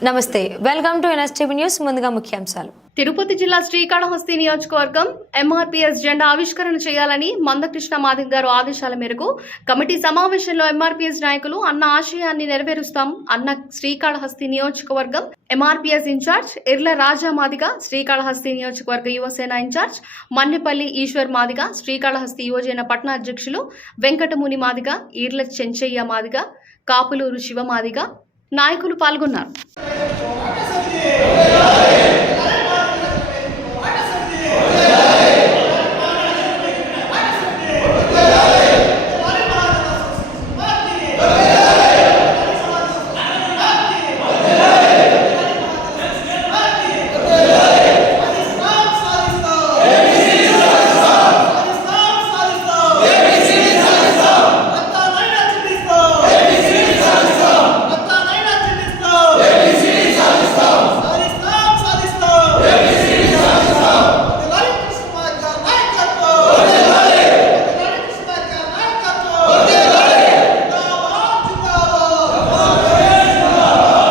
నమస్తే welcome to NSTV news ముందుగా ముఖ్యాంశాలు. తిరుపతి జిల్లా శ్రీకాళహస్తి నియోజకవర్గం ఎంఆర్పీఎస్ జెండా ఆవిష్కరణ చేయాలని మందకృష్ణ మాధవ్ గారు ఆదేశాల మేరకు కమిటీ సమావేశంలో ఎంఆర్పీఎస్ నాయకులు అన్న ఆశయాన్ని నెరవేరుస్తాం అన్న శ్రీకాళహస్తి నియోజకవర్గం ఎంఆర్పీఎస్ ఇన్ఛార్జ్ ఇర్ల రాజా మాదిగ శ్రీకాళహస్తి నియోజకవర్గ యువసేన ఇన్ఛార్జ్ మన్నెపల్లి ఈశ్వర్ మాదిగ శ్రీకాళహస్తి యువజన పట్న అధ్యక్షులు వెంకటముని మాదిగ ఈర్ల చెంచయ్య మాదిగ కాపులూరు శివ మాదిగ నాయకులు పాల్గొన్నారు.